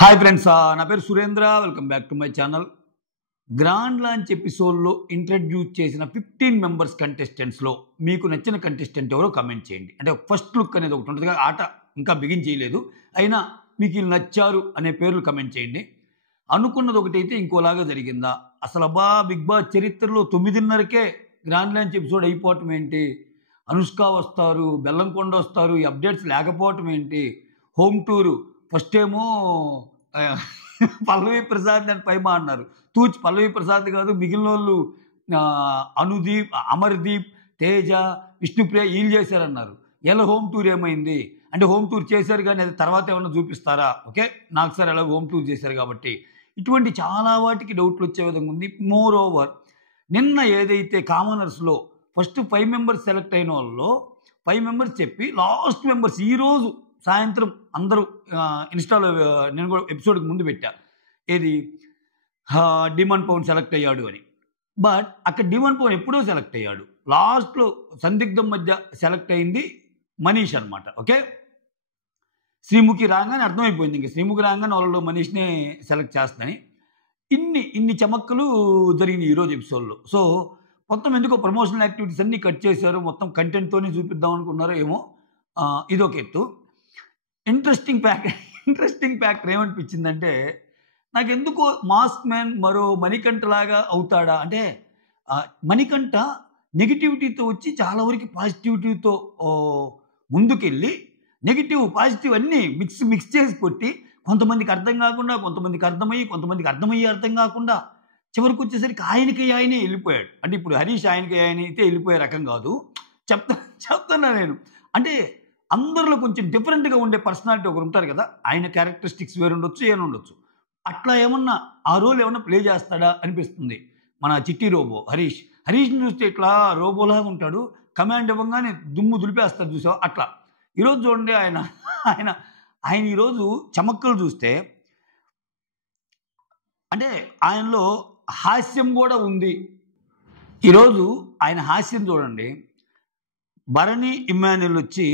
Hi friends, నా పేరు Surendra. Welcome back to my channel. Grand launch ఎపిసోడ్లో ఇంట్రడ్యూస్ చేసిన 15 మెంబర్స్ కంటెస్టెంట్స్లో మీకు నచ్చిన కంటెస్టెంట్ ఎవరో కమెంట్ చేయండి. అంటే ఫస్ట్ లుక్ అనేది ఒకటి ఉంటుంది, ఆట ఇంకా బిగిన్ చేయలేదు, అయినా మీకు వీళ్ళు నచ్చారు అనే పేర్లు కమెంట్ చేయండి. అనుకున్నది ఒకటైతే ఇంకోలాగా జరిగిందా? అసలు అబ్బా, బిగ్ బాస్ చరిత్రలో 9:30కే గ్రాండ్ లాంచ్ ఎపిసోడ్ అయిపోవటం ఏంటి? అనుష్క వస్తారు, బెల్లంకొండ వస్తారు, ఈ అప్డేట్స్ లేకపోవటం ఏంటి? హోమ్ టూరు ఫస్ట్ ఏమో పల్లవి ప్రసాద్ అని పైమా అన్నారు. తూచి పల్లవి ప్రసాద్ కాదు, మిగిలిన వాళ్ళు అనుదీప్, అమర్దీప్, తేజ, విష్ణుప్రియ వీళ్ళు చేశారన్నారు. ఎలా హోమ్ టూర్ ఏమైంది అంటే, హోమ్ టూర్ చేశారు కానీ అది తర్వాత ఏమన్నా చూపిస్తారా? ఓకే, నాకు సార్ ఎలా హోమ్ టూర్ చేశారు కాబట్టి ఇటువంటి చాలా వాటికి డౌట్లు వచ్చే విధంగా ఉంది. మోర్ ఓవర్, నిన్న ఏదైతే కామనర్స్లో ఫస్ట్ 5 మెంబర్స్ సెలెక్ట్ అయిన వాళ్ళలో 5 మెంబర్స్ చెప్పి లాస్ట్ మెంబర్స్ ఈరోజు సాయంత్రం అందరూ ఇన్స్టాలో నేను కూడా ఎపిసోడ్కి ముందు పెట్టా, ఏది డిమాండ్ పవన్ సెలెక్ట్ అయ్యాడు అని. బట్ అక్కడ డిమాండ్ పవన్ ఎప్పుడో సెలెక్ట్ అయ్యాడు, లాస్ట్లో సందిగ్ధం మధ్య సెలెక్ట్ అయింది మనీష్ అనమాట. ఓకే, శ్రీముఖి రాగానే అర్థమైపోయింది, ఇంక శ్రీముఖి రాగానే వాళ్ళు మనీష్నే సెలెక్ట్ చేస్తుందని. ఇన్ని చమక్కులు జరిగినాయి ఈరోజు ఎపిసోడ్లో. సో మొత్తం ఎందుకో ప్రమోషనల్ యాక్టివిటీస్ అన్నీ కట్ చేశారు, మొత్తం కంటెంట్తోనే చూపిద్దాం అనుకున్నారో ఏమో. ఇదొక ఎత్తు. ఇంట్రెస్టింగ్ ఫ్యాక్టర్ ఏమనిపించిందంటే, నాకు ఎందుకో మాస్క్ మ్యాన్ మరో మణికంఠ లాగా అవుతాడా అంటే, మణికంఠ నెగిటివిటీతో వచ్చి చాలా వరకు పాజిటివిటీతో ముందుకెళ్ళి నెగిటివ్ పాజిటివ్ అన్నీ మిక్స్ చేసి కొట్టి, కొంతమందికి అర్థం కాకుండా, కొంతమందికి అర్థమయ్యి అర్థం కాకుండా, చివరికి వచ్చేసరికి ఆయనే వెళ్ళిపోయాడు. అంటే ఇప్పుడు హరీష్ ఆయన అయితే వెళ్ళిపోయే రకం కాదు, చెప్తున్నా నేను. అంటే అందరిలో కొంచెం డిఫరెంట్గా ఉండే పర్సనాలిటీ ఒకరు ఉంటారు కదా, ఆయన క్యారెక్టరిస్టిక్స్ వేరుండొచ్చు, ఏముండొచ్చు. అట్లా ఏమన్నా ఆ రోల్ ఏమన్నా ప్లే చేస్తాడా అనిపిస్తుంది మన చిట్టి రోబో హరీష్ని చూస్తే ఇట్లా రోబోలాగా ఉంటాడు, కమాండ్ ఇవ్వగానే దుమ్ము దులిపేస్తాడు చూసావు అట్లా. ఈరోజు చూడండి, ఆయన ఈరోజు చమక్కలు చూస్తే అంటే ఆయనలో హాస్యం కూడా ఉంది. ఈరోజు ఆయన హాస్యం చూడండి. భరణి ఇమ్మాన్యుల్ వచ్చి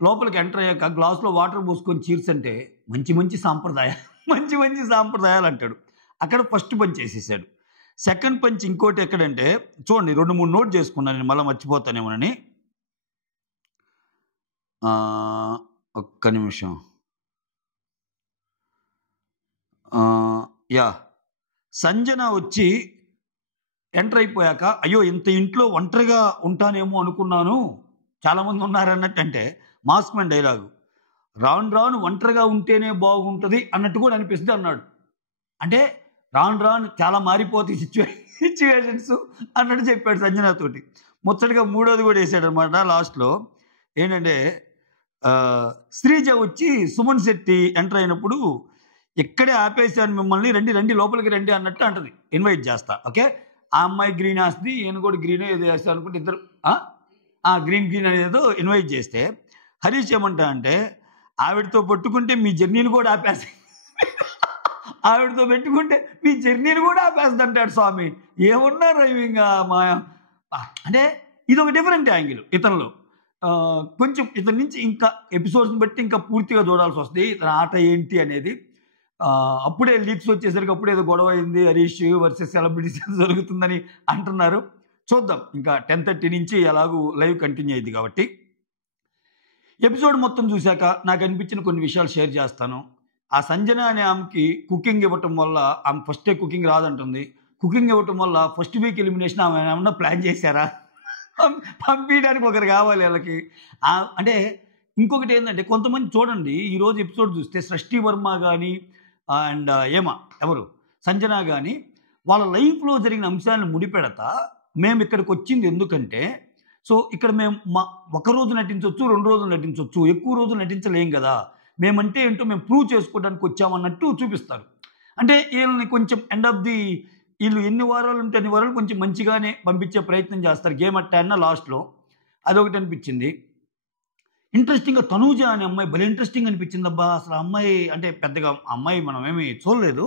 లోపలికి ఎంటర్ అయ్యాక గ్లాస్లో వాటర్ పోసుకొని చీర్స్ అంటే మంచి సాంప్రదాయాలు అంటాడు. అక్కడ ఫస్ట్ పంచ్ చేసేసాడు. సెకండ్ పంచ్ ఇంకోటి ఎక్కడంటే చూడండి, 2-3 నోట్ చేసుకున్నాను నేను, మళ్ళీ మర్చిపోతానేమోనని. ఒక్క నిమిషం. సంజన వచ్చి ఎంటర్ అయిపోయాక, అయ్యో ఇంత ఇంట్లో ఒంటరిగా ఉంటానేమో అనుకున్నాను, చాలామంది ఉన్నారన్నట్టు. అంటే మాస్క్ మ్యాన్ డైలాగు, రాను ఒంటరిగా ఉంటేనే బాగుంటుంది అన్నట్టు కూడా అనిపిస్తుంది అన్నాడు. అంటే రాను చాలా మారిపోతాయి సిచ్యువేషన్స్ అన్నట్టు చెప్పాడు సంజనాతోటి. ముచ్చటగా మూడోది కూడా వేసాడు అనమాట లాస్ట్లో. ఏంటంటే శ్రీజ వచ్చి సుమన్ శెట్టి ఎంటర్ అయినప్పుడు, ఇక్కడే ఆపేసాను మిమ్మల్ని, రండి లోపలికి రండి అన్నట్టు అంటది, ఇన్వైట్ చేస్తా. ఓకే, ఆ అమ్మాయి గ్రీన్ వేస్తుంది, ఈయన కూడా గ్రీన్ ఏదో వేస్తా అనుకుంటే ఇద్దరు గ్రీన్ అనేదో ఇన్వైట్ చేస్తే, హరీష్ ఏమంటా అంటే, ఆవిడతో పట్టుకుంటే మీ జర్నీని కూడా ఆపేస్తాయి, ఆవిడతో పెట్టుకుంటే మీ జర్నీని కూడా ఆపేస్తుంటాడు స్వామి. ఏమున్నారు ఇంకా మాయా అంటే ఇది ఒక డిఫరెంట్ యాంగిల్ ఇతనిలో. కొంచెం ఇతని నుంచి ఇంకా ఎపిసోడ్స్ని బట్టి ఇంకా పూర్తిగా చూడాల్సి వస్తుంది ఇతని ఆట ఏంటి అనేది. అప్పుడే లీక్స్ వచ్చేసరికి అప్పుడే ఏదో గొడవ అయింది, హరీష్ వర్సెస్ సెలబ్రిటీస్ జరుగుతుందని అంటున్నారు. చూద్దాం, ఇంకా 10:30 నుంచి ఎలాగూ లైవ్ కంటిన్యూ అయ్యింది కాబట్టి. ఎపిసోడ్ మొత్తం చూశాక నాకు అనిపించిన కొన్ని విషయాలు షేర్ చేస్తాను. ఆ సంజన అనే ఆమెకి కుకింగ్ ఇవ్వటం వల్ల, ఆమె ఫస్టే కుకింగ్ రాదంటుంది, కుకింగ్ ఇవ్వటం వల్ల ఫస్ట్ వీక్ ఎలిమినేషన్ ఆమె ఏమన్నా ప్లాన్ చేశారా? పంపించడానికి ఒకరు కావాలి వాళ్ళకి. అంటే ఇంకొకటి ఏంటంటే, కొంతమంది చూడండి ఈరోజు ఎపిసోడ్ చూస్తే సృష్టి వర్మ కానీ అండ్ ఎవరు సంజన కానీ వాళ్ళ లైఫ్లో జరిగిన అంశాలను ముడిపెడతా, మేము ఇక్కడికి వచ్చింది ఎందుకంటే, సో ఇక్కడ మేము ఒకరోజు నటించవచ్చు, 2 రోజులు నటించవచ్చు, ఎక్కువ రోజులు నటించలేం కదా, మేమంటే ఏంటో మేము ప్రూవ్ చేసుకోవడానికి వచ్చామన్నట్టు చూపిస్తారు. అంటే వీళ్ళని కొంచెం ఎండ్ ఆఫ్ ది వీళ్ళు ఎన్ని వారాలు ఉంటే అన్ని వారాలు కొంచెం మంచిగానే పంపించే ప్రయత్నం చేస్తారు గేమ్ అట్టాన్న లాస్ట్లో. అదొకటి అనిపించింది. ఇంట్రెస్టింగ్గా తనూజ అనే అమ్మాయి భలే ఇంట్రెస్టింగ్ అనిపించింది. అబ్బా, అసలు అమ్మాయి అంటే పెద్దగా అమ్మాయి మనం ఏమీ చూడలేదు,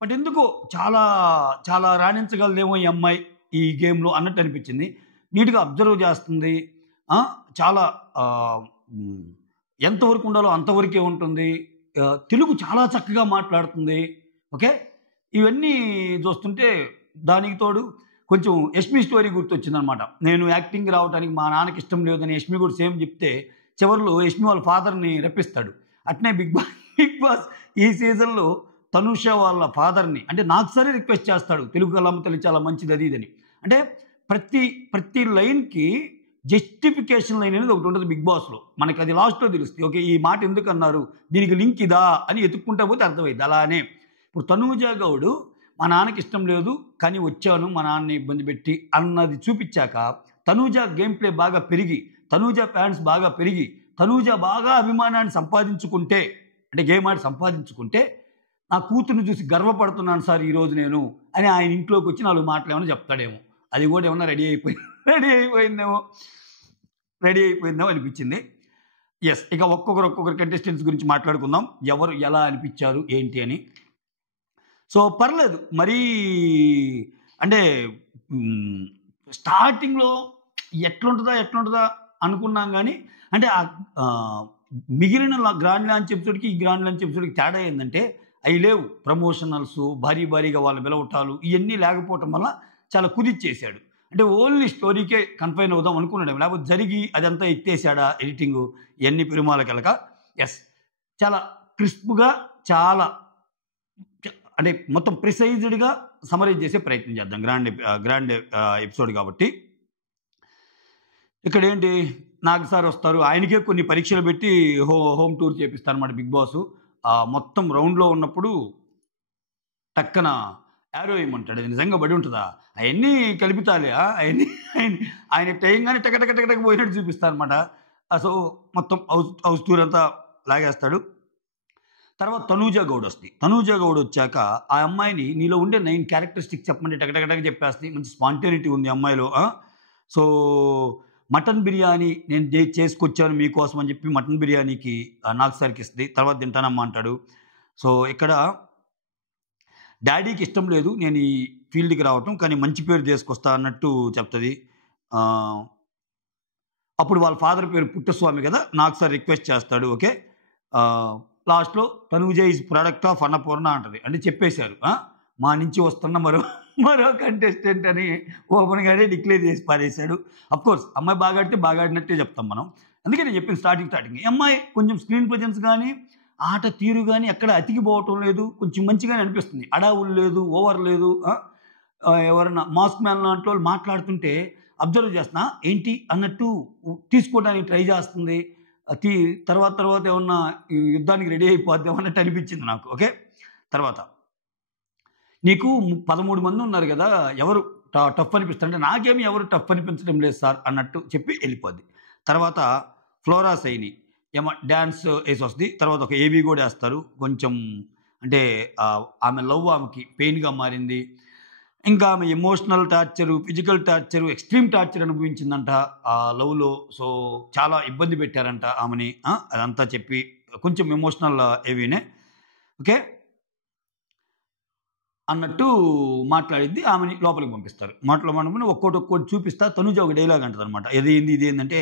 బట్ ఎందుకో చాలా రాణించగలదేమో ఈ అమ్మాయి ఈ గేమ్లో అన్నట్టు అనిపించింది. నీట్గా అబ్జర్వ్ చేస్తుంది, చాలా ఎంతవరకు ఉండాలో అంతవరకే ఉంటుంది, తెలుగు చాలా చక్కగా మాట్లాడుతుంది. ఓకే. ఇవన్నీ చూస్తుంటే దానికి తోడు కొంచెం యష్మి స్టోరీ గుర్తొచ్చిందనమాట. నేను యాక్టింగ్ రావడానికి మా నాన్నకి ఇష్టం లేదని యష్మి కూడా సేమ్ చెప్తే చివరిలో యష్మి వాళ్ళ ఫాదర్‌ని రప్పిస్తాడు. అట్నే బిగ్ బాస్ ఈ సీజన్‌లో తనూష వాళ్ళ ఫాదర్‌ని అంటే నాకు సరే రిక్వెస్ట్ చేస్తాడు. తెలుగు కలమ్మ తల్లి చాలా మంచిది అది ఇదని. అంటే ప్రతి ప్రతి లైన్‌కి జస్టిఫికేషన్ లైన్ అనేది ఒకటి ఉంటది బిగ్ బాస్‌లో. మనకి అది లాస్ట్‌లో తెలుస్తుంది. ఓకే. ఈ మాట ఎందుకన్నారు? దీనికి లింక్ ఇదా అని ఎతుక్కుంటా పోతే అర్థమైద్ది. అలానే ఇప్పుడు తనూజ గౌడు మా నాన్నకి ఇష్టం లేదు కానీ వచ్చాను మా నాన్నని ఇబ్బంది పెట్టి అన్నది చూపించాక తనూజ గేమ్ ప్లే బాగా పెరిగి తనూజ ఫ్యాన్స్ బాగా పెరిగి తనూజ బాగా అభిమానాన్ని సంపాదించుకుంటే అంటే గేమ్ ఆడి సంపాదించుకుంటే నా కూతుర్ని చూసి గర్వపడుతున్నాను సార్ ఈరోజు నేను అని ఆయన ఇంట్లోకి వచ్చి 4 మాటలు ఏమైనా చెప్తాడేమో. అది కూడా ఏమన్నా రెడీ అయిపోయిందేమో అనిపించింది. ఎస్. ఇక ఒక్కొక్కరు కంటెస్టెంట్స్ గురించి మాట్లాడుకుందాం. ఎవరు ఎలా అనిపించారు ఏంటి అని. సో పర్లేదు మరీ అంటే స్టార్టింగ్లో ఎట్లుంటుందా అనుకున్నాం కానీ అంటే మిగిలిన గ్రాండ్ లాంచ్ ఎపిసోడ్కి ఈ గ్రాండ్ లాంచ్ ఎపిసోడ్కి తేడా ఏంటంటే అవి లేవు. ప్రమోషనల్స్ భారీగా వాళ్ళ విలవటాలు ఇవన్నీ లేకపోవటం వల్ల చాలా కుదిచ్చేసాడు. అంటే ఓన్లీ స్టోరీకే కన్ఫైన్ అవుదాం అనుకున్నాడు. లేకపోతే జరిగి అదంతా ఎత్తేసాడా ఎడిటింగు ఇవన్నీ పెరుమాలకెలక. ఎస్. చాలా క్రిస్ప్గా చాలా అంటే మొత్తం ప్రిసైజ్డ్గా సమరైజ్ చేసే ప్రయత్నం చేద్దాం గ్రాండ్ ఎపిసోడ్ కాబట్టి. ఇక్కడ ఏంటి నాగ్ సార్ వస్తారు. ఆయనకే కొన్ని పరీక్షలు పెట్టి హోమ్ టూర్ చేపిస్తారు అన్నమాట బిగ్ బాస్. మొత్తం రౌండ్లో ఉన్నప్పుడు టక్కన యారో వేయమంటాడు. అది నిజంగా బడి ఉంటుందా? అవన్నీ కలుపుతాలి. అవన్నీ ఆయన టైంగానే టక పోయినట్టు చూపిస్తారు అనమాట. సో మొత్తం హౌస్ టూర్ అంతా లాగేస్తాడు. తర్వాత తనూజ గౌడ్ వస్తుంది. తనూజ గౌడ్ వచ్చాక ఆ అమ్మాయిని నీలో ఉండే 9 క్యారెక్టరిస్టిక్స్ చెప్పమంటే టక చెప్పేస్తుంది. మంచి స్పాంటేనిటీ ఉంది అమ్మాయిలో. సో మటన్ బిర్యానీ నేను చేసుకొచ్చాను మీకోసం అని చెప్పి మటన్ బిర్యానీకి నాగ్ సార్కి ఇస్తుంది. తర్వాత తింటానమ్మా అంటాడు. సో ఇక్కడ డాడీకి ఇష్టం లేదు నేను ఈ ఫీల్డ్కి రావటం కానీ మంచి పేరు చేసుకొస్తా అన్నట్టు చెప్తుంది. అప్పుడు వాళ్ళ ఫాదర్ పేరు పుట్టస్వామి కదా. నాగ్ సార్ రిక్వెస్ట్ చేస్తాడు. ఓకే. లాస్ట్లో Tanuja is product of Annapurna అంటది. అంటే చెప్పేశారు మా నుంచి వస్తున్న మరో కంటెస్టెంట్ అని ఓపెన్గానే డిక్లేర్ చేసి పారేశాడు. అఫ్కోర్స్ అమ్మాయి బాగా ఆడినట్టే చెప్తాం మనం. అందుకే నేను చెప్పాను స్టార్టింగ్ అమ్మాయి కొంచెం స్క్రీన్ ప్రజెన్స్ కానీ ఆట తీరు కానీ ఎక్కడ అతికిపోవటం లేదు. కొంచెం మంచిగానే అనిపిస్తుంది. అడావులు లేదు, ఓవర్ లేదు. ఎవరన్నా మాస్క్ మ్యాన్ లాంటి వాళ్ళు మాట్లాడుతుంటే అబ్జర్వ్ చేస్తున్నా ఏంటి అన్నట్టు తీసుకోవడానికి ట్రై చేస్తుంది. తర్వాత ఏమన్నా యుద్ధానికి రెడీ అయిపోద్దాం అన్నట్టు అనిపించింది నాకు. ఓకే. తర్వాత నీకు 13 మంది ఉన్నారు కదా ఎవరు టఫ్ అనిపిస్తారు అంటే నాకేమి ఎవరు టఫ్ అనిపించడం లేదు సార్ అన్నట్టు చెప్పి వెళ్ళిపోద్ది. తర్వాత ఫ్లోరా సైని డ్యాన్స్ వేసి వస్తుంది. తర్వాత ఒక ఏబీ కూడా వేస్తారు. కొంచెం అంటే ఆమె లవ్ ఆమెకి పెయిన్గా మారింది. ఇంకా ఆమె emotional torture, physical torture, extreme torture అనుభవించిందంట ఆ లవ్లో. సో చాలా ఇబ్బంది పెట్టారంట ఆమెని. అదంతా చెప్పి కొంచెం ఎమోషనల్ ఏవీనే. ఓకే అన్నట్టు మాట్లాడిద్ది. ఆమెని లోపలికి పంపిస్తారు. మాట్లాడమని ఒక్కోటి చూపిస్తా. తనుజ ఒక డైలాగ్ అంటది అనమాట. ఇది ఏంటంటే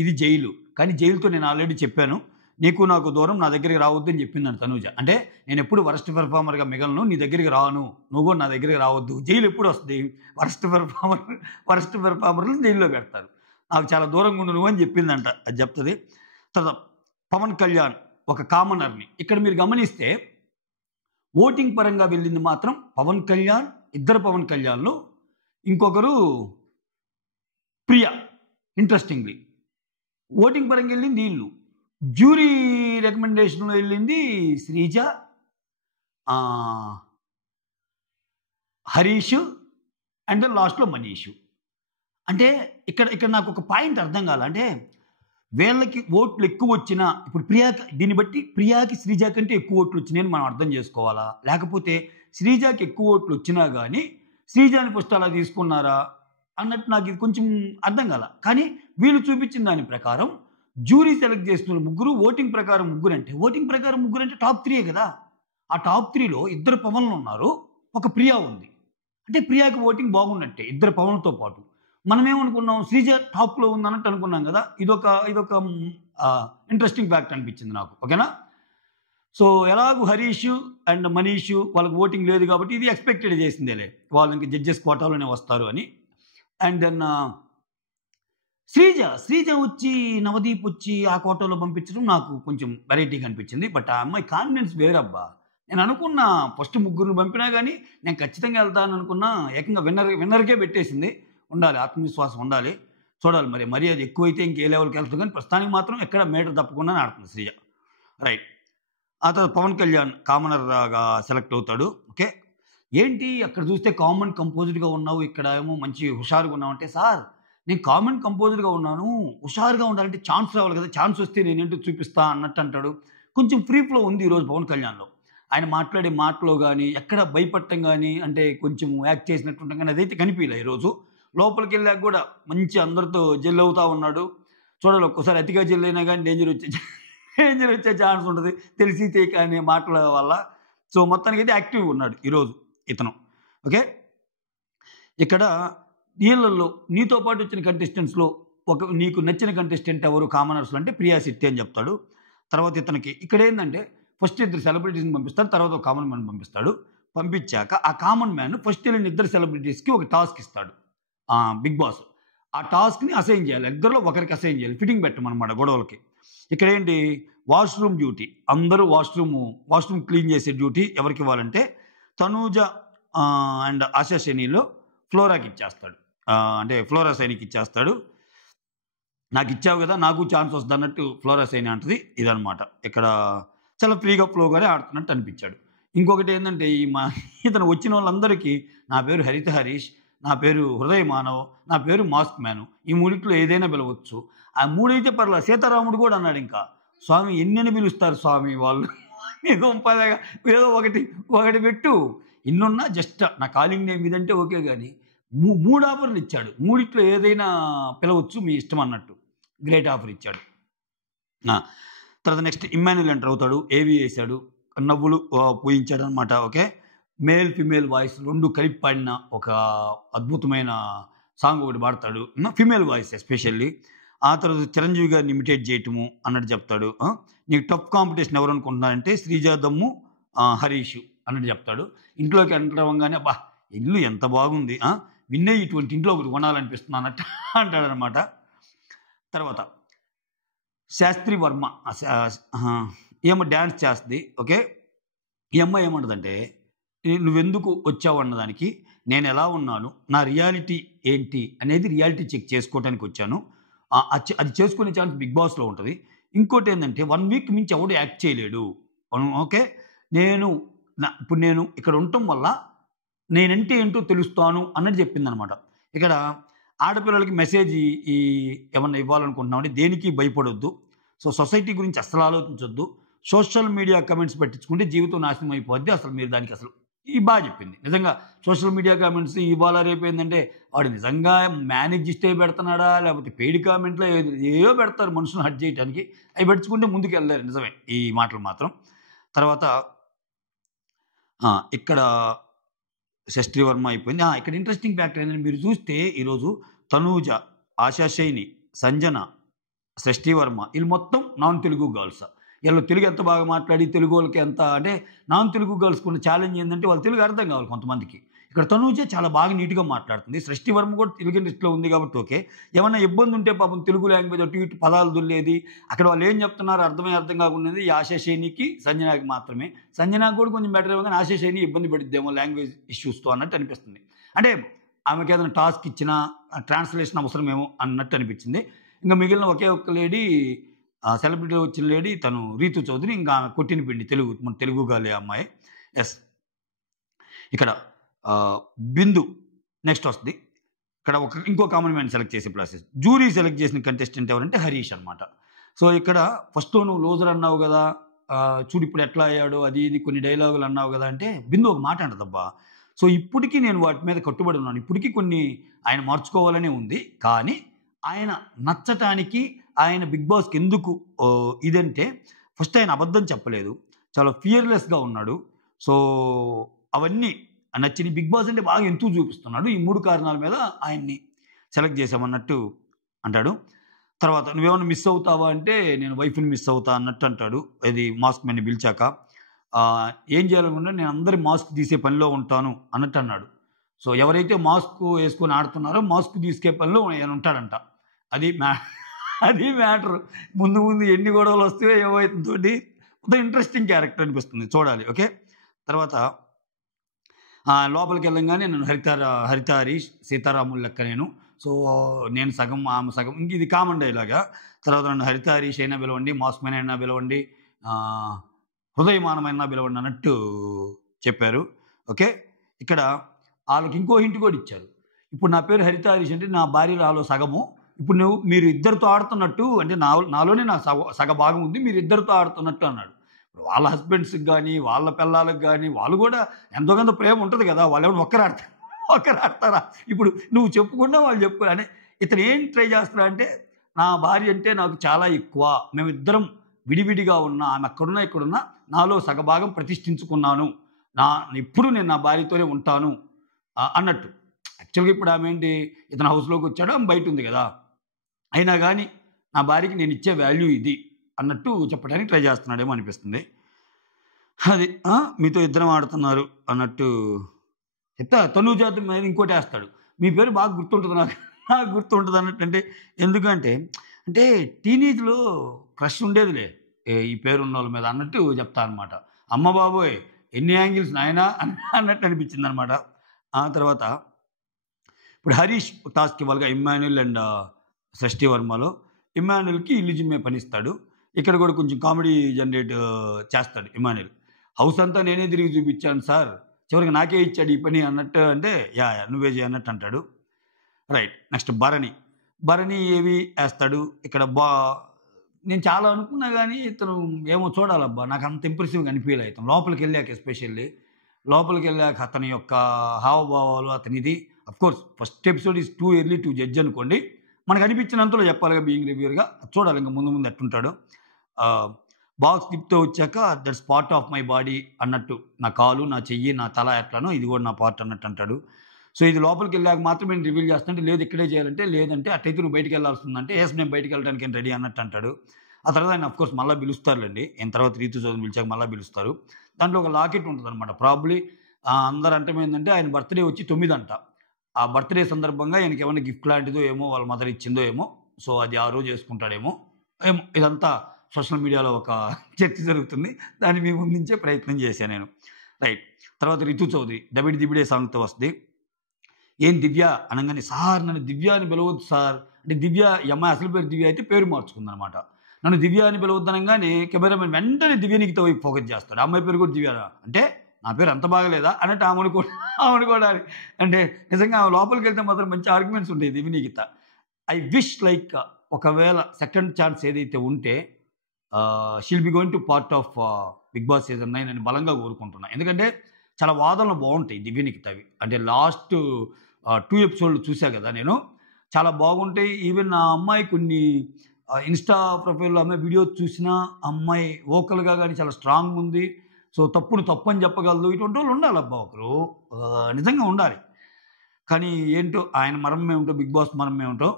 ఇది జైలు కానీ జైలుతో నేను ఆల్రెడీ చెప్పాను నీకు నాకు దూరం నా దగ్గరికి రావద్దు అని చెప్పిందంట తనుజ. అంటే నేను ఎప్పుడు వరస్ట్ పెర్ఫార్మర్గా మిగలను, నీ దగ్గరికి రాను, నువ్వు కూడా నా దగ్గరికి రావద్దు. జైలు ఎప్పుడు వస్తుంది? వరస్ట్ పెర్ఫార్మర్లు జైల్లో పెడతారు. నాకు చాలా దూరంగా ఉండు నువ్వు అని చెప్పిందంట. అది చెప్తుంది. తర్వాత పవన్ కళ్యాణ్ ఒక కామనర్ని ఇక్కడ మీరు గమనిస్తే ఓటింగ్ పరంగా వెళ్ళింది మాత్రం పవన్ కళ్యాణ్. ఇద్దరు పవన్ కళ్యాణ్లో ఇంకొకరు ప్రియా. ఇంట్రెస్టింగ్లీ ఓటింగ్ పరంగా వెళ్ళింది వీళ్ళు. జ్యూరీ రికమెండేషన్లో వెళ్ళింది శ్రీజ, హరీష్ అండ్ దెన్ లాస్ట్లో మనీష్. అంటే ఇక్కడ నాకు ఒక పాయింట్ అర్థం కాల. అంటే వీళ్ళకి ఓట్లు ఎక్కువ వచ్చినా ఇప్పుడు దీన్ని బట్టి ప్రియాకి శ్రీజ కంటే ఎక్కువ ఓట్లు వచ్చినాయని మనం అర్థం చేసుకోవాలా? లేకపోతే శ్రీజకి ఎక్కువ ఓట్లు వచ్చినా కానీ శ్రీజాని ఫస్ట్ అలా తీసుకున్నారా అన్నట్టు నాకు ఇది కొంచెం అర్థం కాల. కానీ వీళ్ళు చూపించిన దాని ప్రకారం జ్యూరీ సెలెక్ట్ చేస్తున్న ముగ్గురు, ఓటింగ్ ప్రకారం ముగ్గురు అంటే టాప్ 3 కదా. ఆ టాప్ 3లో ఇద్దరు పవన్లు ఉన్నారు, ఒక ప్రియా ఉంది. అంటే ప్రియాకి ఓటింగ్ బాగున్నట్టే ఇద్దరు పవన్లతో పాటు. మనమేమనుకున్నాం శ్రీజ టాప్లో ఉందన్నట్టు అనుకున్నాం కదా. ఇదొక ఇంట్రెస్టింగ్ ఫ్యాక్ట్ అనిపించింది నాకు. ఓకేనా. సో ఎలాగూ హరీష్ అండ్ మనీష్ వాళ్ళకి ఓటింగ్ లేదు కాబట్టి ఇది ఎక్స్పెక్టెడ్ చేసిందేలే, వాళ్ళు ఇంక జడ్జెస్ కోటాలోనే వస్తారు అని. అండ్ దెన్ శ్రీజ వచ్చి నవదీప్ వచ్చి ఆ కోటాలో పంపించడం నాకు కొంచెం వెరైటీగా అనిపించింది. బట్ ఆ అమ్మాయి కాన్ఫిడెన్స్ వేరబ్బా. నేను అనుకున్నా ఫస్ట్ ముగ్గురిని పంపినా కానీ నేను ఖచ్చితంగా వెళ్తాను అనుకున్నా, ఏకంగా విన్నర్కే పెట్టేసింది. ఉండాలి, ఆత్మవిశ్వాసం ఉండాలి. చూడాలి మరి అది ఎక్కువైతే ఇంకే లెవెల్కి వెళ్తుంది, కానీ ప్రస్తుతానికి మాత్రం ఎక్కడ మీటర్ తప్పకుండా ఆడుతుంది శ్రీజ. రైట్. ఆ తర్వాత పవన్ కళ్యాణ్ కామనర్గా సెలెక్ట్ అవుతాడు. ఓకే, ఏంటి అక్కడ చూస్తే కామన్ కంపోజ్డ్గా ఉన్నావు, ఇక్కడ ఏమో మంచి హుషారుగా ఉన్నావు అంటే, సార్ నేను కామన్ కంపోజ్డ్గా ఉన్నాను, హుషారుగా ఉండాలంటే ఛాన్స్ రావాలి కదా, ఛాన్స్ వస్తే నేనేంటో చూపిస్తా అన్నట్టు అంటాడు. కొంచెం ఫ్రీ ఫ్లో ఉంది ఈరోజు పవన్ కళ్యాణ్లో. ఆయన మాట్లాడే మాటలో కానీ ఎక్కడ భయపడటం కానీ, అంటే కొంచెం యాక్ట్ చేసినట్టు కానీ అదైతే కనిపించలే ఈరోజు. లోపలికి వెళ్ళాక కూడా మంచి అందరితో జెల్ అవుతూ ఉన్నాడు. చూడాలి, ఒక్కోసారి అతిగా జెల్ అయినా కానీ డేంజర్ వచ్చే ఛాన్స్ ఉంటుంది, తెలిసి తేక అనే మాటల వల్ల. సో మొత్తానికి అయితే యాక్టివ్గా ఉన్నాడు ఈరోజు ఇతను. ఓకే, ఇక్కడ వీళ్ళల్లో నీతో పాటు వచ్చిన కంటెస్టెంట్స్లో నీకు నచ్చిన కంటెస్టెంట్ ఎవరు కామనర్స్లో అంటే ప్రియా శెట్టి అని చెప్తాడు. తర్వాత ఇతనికి ఇక్కడ ఏంటంటే ఫస్ట్ 2 సెలబ్రిటీస్ని పంపిస్తాడు, తర్వాత ఒక కామన్ మ్యాన్ పంపిస్తాడు. పంపించాక ఆ కామన్ మ్యాన్ ఫస్ట్ వెళ్ళిన 2 సెలబ్రిటీస్కి ఒక టాస్క్ ఇస్తాడు బిగ్ బాస్. ఆ టాస్క్ని అసైన్ చేయాలి, ఇద్దరిలో ఒకరికి అసైన్ చేయాలి, ఫిట్టింగ్ పెట్టమన్నమాట గొడవలకి. ఇక్కడ ఏంటి, వాష్రూమ్ డ్యూటీ, అందరూ వాష్రూమ్ క్లీన్ చేసే డ్యూటీ ఎవరికి ఇవ్వాలంటే తనూజ అండ్ ఆశా శనిలో ఫ్లోరాకి ఇచ్చేస్తాడు. అంటే ఫ్లోరా సైనికి ఇచ్చేస్తాడు. నాకు ఇచ్చావు కదా, నాకు ఛాన్స్ వస్తుంది అన్నట్టు ఫ్లోరా సైని అంటది. ఇదనమాట ఇక్కడ చాలా ఫ్రీగా ఫ్లోగానే ఆడుతున్నట్టు అనిపించాడు. ఇంకొకటి ఏంటంటే ఇతను వచ్చిన వాళ్ళందరికీ నా పేరు హరిత హరీష్, నా పేరు హృదయ మానవ్, నా పేరు మాస్క్ మ్యాను, ఈ మూడిట్లో ఏదైనా పిలవచ్చు. ఆ మూడైతే పర్లా. సీతారాముడు కూడా అన్నాడు, ఇంకా స్వామి ఎన్నెన్ని పిలుస్తారు స్వామి వాళ్ళు, ఏదో ఒకటి పెట్టు, ఇన్నున్నా జస్ట్ నా కాలింగ్ నేమ్ ఇదంటే ఓకే, కానీ 3 ఆఫర్లు ఇచ్చాడు, మూడిట్లో ఏదైనా పిలవచ్చు మీ ఇష్టం అన్నట్టు గ్రేట్ ఆఫర్ ఇచ్చాడు. తర్వాత నెక్స్ట్ ఇమ్మాన్యుల్ ఎంటర్ అవుతాడు, ఏవి వేశాడు, నవ్వులు పూయించాడు అనమాట. ఓకే, మేల్ ఫిమేల్ వాయిస్ 2 కలిపి పాడిన ఒక అద్భుతమైన సాంగ్ ఒకటి పాడతాడు, ఫిమేల్ వాయిస్ ఎస్పెషల్లీ. ఆ తర్వాత చిరంజీవి గారిని ఇమిటేట్ చేయటము అన్నట్టు చెప్తాడు. నీకు టఫ్ కాంపిటీషన్ ఎవరు అనుకుంటున్నారంటే శ్రీజ దమ్ము హరీష్ అన్నట్టు చెప్తాడు. ఇంట్లోకి ఎంటర్ అవ్వగానే అబ్బా ఇల్లు ఎంత బాగుంది, విన్నే ఇటువంటి ఇంట్లో ఒకటి కొనాలనిపిస్తుంది అన్నట్టు అంటాడనమాట. తర్వాత శాస్త్రి వర్మ ఏమో డ్యాన్స్ చేస్తుంది. ఓకే, ఈ అమ్మాయి ఏమంటుందంటే నువ్వెందుకు వచ్చావు అన్నదానికి నేను ఎలా ఉన్నాను, నా రియాలిటీ ఏంటి అనేది రియాలిటీ చెక్ చేసుకోవడానికి వచ్చాను, అది చేసుకునే ఛాన్స్ బిగ్ బాస్లో ఉంటుంది. ఇంకోటి ఏంటంటే 1 వీక్ మించి ఎవడు యాక్ట్ చేయలేడు. ఓకే, ఇప్పుడు నేను ఇక్కడ ఉండటం వల్ల నేనంటే ఏంటో తెలుస్తాను అన్నది చెప్పింది అనమాట. ఇక్కడ ఆడపిల్లలకి మెసేజ్ ఏమన్నా ఇవ్వాలనుకుంటున్నామంటే దేనికి భయపడొద్దు. సో సొసైటీ గురించి అసలు ఆలోచించొద్దు. సోషల్ మీడియా కమెంట్స్ పెట్టించుకుంటే జీవితం నాశనం అయిపోద్ది. అసలు మీరు దానికి అసలు బాగా చెప్పింది నిజంగా. సోషల్ మీడియా కామెంట్స్ ఇవాళ రేపు ఏంటంటే వాడు నిజంగా మేనేజిస్టే పెడుతున్నాడా, లేకపోతే పెయిడ్ కామెంట్లో ఏవో పెడతారు మనుషులను హర్ట్ చేయడానికి. అవి పెట్టుకుంటే ముందుకు వెళ్ళారు, నిజమే ఈ మాటలు మాత్రం. తర్వాత ఇక్కడ శాస్త్రి వర్మ అయిపోయింది. ఇక్కడ ఇంట్రెస్టింగ్ ఫ్యాక్టర్ ఏంటంటే మీరు చూస్తే ఈరోజు తనూజ, ఆశా శైని, సంజన, శాస్త్రి వర్మ వీళ్ళు మొత్తం నాన్ తెలుగు గర్ల్స్. వీళ్ళు తెలుగు ఎంత బాగా మాట్లాడి తెలుగు వాళ్ళకి ఎంత అంటే నాన్ తెలుగు గర్ల్స్కి ఉన్న ఛాలెంజ్ ఏంటంటే వాళ్ళు తెలుగు అర్థం కావాలి కొంతమందికి. ఇక్కడ తనూజే చాలా బాగా నీట్గా మాట్లాడుతుంది. సృష్టి వర్మ కూడా తెలుగు ఇండస్ట్రీలో ఉంది కాబట్టి ఓకే. ఏమైనా ఇబ్బంది ఉంటే పాపం తెలుగు లాంగ్వేజ్ అటు ఇటు పదాలు దొల్లేది, అక్కడ వాళ్ళు ఏం చెప్తున్నారు అర్థం కాకుండా ఈ ఆశా శైనికి సంజనాకి మాత్రమే. సంజనాకి కూడా కొంచెం బెటర్ ఏమో, కానీ ఆశా శైని ఇబ్బంది పడిద్దేమో లాంగ్వేజ్ ఇష్యూస్తో అన్నట్టు అనిపిస్తుంది. అంటే ఆమెకి ఏదైనా టాస్క్ ఇచ్చినా ట్రాన్స్లేషన్ అవసరమేమో అన్నట్టు అనిపించింది. ఇంకా మిగిలిన ఒకే ఒక్క లేడీ సెలబ్రిటీ వచ్చిన లేడీ తను రీతు చౌదరి, ఇంకా ఆమె కొట్టిన పిండి మన తెలుగు గాలి అమ్మాయి. ఎస్, ఇక్కడ బిందు నెక్స్ట్ వస్తుంది. ఇక్కడ ఇంకో కామన్ మ్యాన్ సెలెక్ట్ చేసే ప్రాసెస్. జూరీ సెలెక్ట్ చేసిన కంటెస్టెంట్ ఎవరంటే హరీష్ అనమాట. సో ఇక్కడ ఫస్ట్ నువ్వు లోజర్ అన్నావు కదా, చూడు ఇప్పుడు ఎట్లా అయ్యాడు, అది ఇది కొన్ని డైలాగులు అన్నావు కదా అంటే బిందు ఒక మాట అంటదబ్బా. సో ఇప్పటికీ నేను వాటి మీద కట్టుబడి ఉన్నాను, ఇప్పటికీ కొన్ని ఆయన మార్చుకోవాలనే ఉంది, కానీ ఆయన నచ్చటానికి ఆయన బిగ్ బాస్కి ఎందుకు ఇదంటే ఫస్ట్ ఆయన అబద్ధం చెప్పలేదు, చాలా ఫియర్లెస్గా ఉన్నాడు. సో అవన్నీ నచ్చిన బిగ్ బాస్ అంటే బాగా ఎంతో చూపిస్తున్నాడు. ఈ 3 కారణాల మీద ఆయన్ని సెలెక్ట్ చేసామన్నట్టు అంటాడు. తర్వాత నువ్వేమైనా మిస్ అవుతావా అంటే నేను వైఫ్ని మిస్ అవుతా అన్నట్టు అంటాడు, ఇది మాస్క్ మ్యాన్ని పిలిచాక. ఏం చేయాలనుకుంటే నేను అందరి మాస్క్ తీసే పనిలో ఉంటాను అన్నట్టు అన్నాడు. సో ఎవరైతే మాస్క్ వేసుకొని ఆడుతున్నారో మాస్క్ తీసుకే పనిలో ఆయన ఉంటాడంట. అది అది మ్యాటర్. ముందు ముందు ఎన్ని గొడవలు వస్తాయో ఏవో తోటి ఇంట్రెస్టింగ్ క్యారెక్టర్ అనిపిస్తుంది, చూడాలి. ఓకే. తర్వాత లోపలికి వెళ్ళంగానే నేను హరిత హరీష్ సీతారాములు లెక్క నేను. సో నేను సగం ఆమె సగం, ఇంక ఇది కామన్ డైలాగా. తర్వాత నన్ను హరిత హరీష్ అయినా పిలవండి, మాస్క్ మ్యాన్ అయినా పిలవండి, హృదయమానమైనా పిలవండి అన్నట్టు చెప్పారు. ఓకే. ఇక్కడ వాళ్ళకి ఇంకో హింట్ కూడా ఇచ్చారు. ఇప్పుడు నా పేరు హరిత హరీష్ అంటే నా భార్య నాలో సగము. ఇప్పుడు మీరు ఇద్దరితో ఆడుతున్నట్టు అంటే నాలోనే నా సగ భాగం ఉంది, మీరు ఇద్దరితో ఆడుతున్నట్టు అన్నాడు. వాళ్ళ హస్బెండ్స్కి కానీ వాళ్ళ పిల్లలకు కానీ వాళ్ళు కూడా ఎంతో కొంత ప్రేమ ఉంటుంది కదా, వాళ్ళు ఏమైనా ఒక్కరు ఆడతారా? ఇప్పుడు నువ్వు చెప్పుకున్నా వాళ్ళు చెప్పుకోరు అని ఇతను ఏం ట్రై చేస్తారా అంటే, నా భార్య అంటే నాకు చాలా ఎక్కువ, మేమిద్దరం విడివిడిగా ఉన్నా, ఆమె అక్కడున్నా ఇక్కడున్నా నాలో సగభాగం ప్రతిష్ఠించుకున్నాను, ఇప్పుడు నేను నా భార్యతోనే ఉంటాను అన్నట్టు. యాక్చువల్గా ఇప్పుడు ఆమె ఏంటి, ఇతను హౌస్లోకి వచ్చాడు, ఆమె బయట ఉంది కదా, అయినా కానీ నా భార్యకి నేను ఇచ్చే వాల్యూ ఇది అన్నట్టు చెప్పడానికి ట్రై చేస్తున్నాడేమో అనిపిస్తుంది. అది మీతో ఇద్దరం ఆడుతున్నారు అన్నట్టు చెప్తా. తనూజాతి మీద ఇంకోటి వేస్తాడు, మీ పేరు బాగా గుర్తుంటుంది నాకు గుర్తుంటుంది అన్నట్టు. అంటే ఎందుకంటే అంటే టీనేజ్లో క్రష్ ఉండేదిలే ఈ పేరున్న వాళ్ళ మీద అన్నట్టు చెప్తా అనమాట. అమ్మ బాబోయ్ ఎన్ని యాంగిల్స్ నాయనా అన్నట్టు అనిపించింది అనమాట. ఆ తర్వాత ఇప్పుడు హరీష్ టాస్క్ ఇవ్వాలిగా ఇమ్మాన్యుల్ అండ్ షష్ఠి వర్మలో. ఇమ్మాన్యుల్కి ఇల్లు జిమ్మే పనిస్తాడు. ఇక్కడ కూడా కొంచెం కామెడీ జనరేట్ చేస్తాడు ఇమ్మాన్యుల్. హౌస్ అంతా నేనే తిరిగి చూపించాను సార్, చివరికి నాకే ఇచ్చాడు ఈ పని అన్నట్టు. అంటే యా నువ్వే చేయ అన్నట్టు అంటాడు. రైట్. నెక్స్ట్ భరణి ఏవి వేస్తాడు ఇక్కడ. నేను చాలా అనుకున్నా కానీ ఇతను ఏమో చూడాలబ్బా, నాకు అంత ఇంప్రెసివ్గా అనిపించలే ఇతను. లోపలికి వెళ్ళాక ఎస్పెషల్లీ లోపలికి వెళ్ళాక అతని యొక్క హావభావాలు అతనిది. Of course first episode is too early to judge అనుకోండి, మనకు అనిపించినంతలో చెప్పాలిగా బీయింగ్ రివ్యూర్గా. చూడాలి ఇంకా ముందు ముందు ఎట్టుంటాడు. బాక్స్ గిఫ్ట్తో వచ్చాక that's part of my body అన్నట్టు, నా కాలు నా చెయ్యి నా తల ఎట్లానో ఇది కూడా నా పార్ట్ అన్నట్టు అంటాడు. సో ఇది లోపలికి వెళ్ళాక మాత్రం నేను రివీల్ చేస్తుంటే, లేదు ఇక్కడే చేయాలంటే, లేదంటే అట్టయితే నువ్వు బయటికి వెళ్ళాల్సిందంటే ఎస్ నేను బయటికి వెళ్ళడానికి నేను రెడీ అన్నట్టు అంటాడు. ఆ తర్వాత ఆయన అఫ్కోర్స్ మళ్ళీ పిలుస్తారులేండి, ఆయన తర్వాత రీతు చౌదరిని పిలిచాక మళ్ళీ పిలుస్తారు. దాంట్లో ఒక లాకెట్ ఉంటుంది అనమాట. ప్రాబ్లీ అందరు అంటే ఏంటంటే ఆయన బర్త్డే వచ్చి 9 అంట. ఆ బర్త్డే సందర్భంగా ఆయనకి ఏమైనా గిఫ్ట్ లాంటిదో ఏమో వాళ్ళ మదర్ ఇచ్చిందో ఏమో, సో అది ఆ రోజు చేసుకుంటాడేమో ఏమో. ఇదంతా సోషల్ మీడియాలో ఒక చర్చ జరుగుతుంది, దాన్ని మీ ముందుంచే ప్రయత్నం చేశాను నేను. రైట్. తర్వాత రితు చౌదరి దబిడి దిబిడే సాంగ్తో వస్తుంది. ఏం దివ్య అనగానే, సార్ నన్ను దివ్య అని పిలవద్దు సార్ అంటే, దివ్య ఈ అమ్మాయి అసలు పేరు దివ్య అయితే పేరు మార్చుకుందనమాట. నన్ను దివ్య అని పిలవద్దు అనగానే కెమెరామెన్ వెంటనే దివ్యనికితో వైపు ఫోకస్ చేస్తాడు. అమ్మాయి పేరు కూడా దివ్య అంటే నా పేరు అంత బాగలేదా అన్నట్టు ఆమెనుకోవాలి. అంటే నిజంగా ఆమె లోపలికి వెళ్తే మాత్రం మంచి ఆర్గ్యుమెంట్స్ ఉంటాయి దివ్యనికిత. ఐ విష్ లైక్ ఒకవేళ సెకండ్ ఛాన్స్ ఏదైతే ఉంటే she'll be going to part of Bigg Boss season 9 అని బలంగా కోరుకుంటున్నాను. ఎందుకంటే చాలా వాదనలు బాగుంటాయి దివ్యనికితవి. అంటే లాస్ట్ 2 ఎపిసోడ్లు చూసా కదా నేను, చాలా బాగుంటాయి. ఈవెన్ ఆ అమ్మాయి కొన్ని ఇన్స్టా ప్రొఫైల్లో అమ్మాయి వీడియోస్ చూసినా అమ్మాయి వోకల్గా కానీ చాలా స్ట్రాంగ్ ఉంది. సో తప్పును తప్పు అని చెప్పగలదు. ఇటువంటి వాళ్ళు ఉండాలి అబ్బా, ఒకరు నిజంగా ఉండాలి. కానీ ఏంటో ఆయన మరం ఏమిటో, బిగ్ బాస్ మరం ఏమిటో,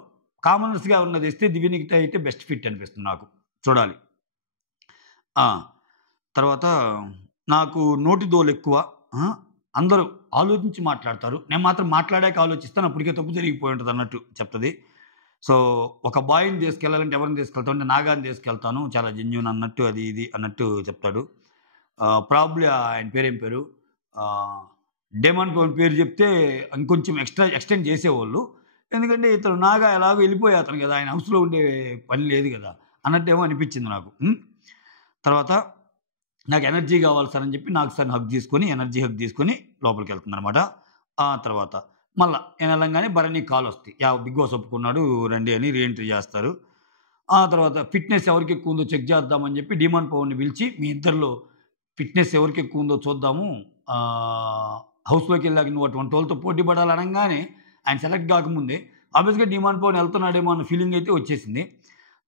కామనర్స్గా ఉన్నది ఇస్తే దివ్యనికిత అయితే బెస్ట్ ఫిట్ అనిపిస్తుంది నాకు. చూడాలి. తర్వాత నాకు నోటి దోలు ఎక్కువ, అందరూ ఆలోచించి మాట్లాడతారు, నేను మాత్రం మాట్లాడాక ఆలోచిస్తాను, అప్పటికే తప్పు జరిగిపోయి ఉంటుంది అన్నట్టు చెప్తుంది. సో ఒక బాయ్ని తీసుకెళ్ళాలంటే ఎవరిని తీసుకెళ్తాను అంటే నాగాని తీసుకెళ్తాను, చాలా జెన్యూన్ అన్నట్టు, అది ఇది అన్నట్టు చెప్తాడు. ప్రాబ్లీ ఆయన పేరు ఏం పేరు, డేమన్ పేరు చెప్తే ఇంకొంచెం ఎక్స్టెండ్ చేసేవాళ్ళు. ఎందుకంటే ఇతను నాగా ఎలాగో వెళ్ళిపోయా అతను కదా, ఆయన హౌస్లో ఉండే పని లేదు కదా అన్నట్టేమో అనిపించింది నాకు. తర్వాత నాకు ఎనర్జీ కావాలి సార్ అని చెప్పి నాకు సార్ ఎనర్జీ హగ్ తీసుకొని లోపలికి వెళ్తుంది అనమాట. ఆ తర్వాత మళ్ళీ నేను వెళ్ళంగానే భరణి కాల్ వస్తాయి, బిగ్ బాస్ ఒప్పుకున్నాడు రండి అని రీఎంట్రీ చేస్తారు. ఆ తర్వాత ఫిట్నెస్ ఎవరికి ఎక్కువ ఉందో చెక్ చేద్దామని చెప్పి డిమాండ్ పవర్ని పిలిచి, మీ ఇద్దరిలో ఫిట్నెస్ ఎవరికి ఎక్కువ ఉందో చూద్దాము, హౌస్లోకి వెళ్ళాక నువ్వు అటువంటి వాళ్ళతో పోటీ పడాలి అనగానే ఆయన సెలెక్ట్ కాకముందే ఆబ్వియస్గా డిమాండ్ పవన్ వెళ్తున్నాడేమో అన్న ఫీలింగ్ అయితే వచ్చేసింది.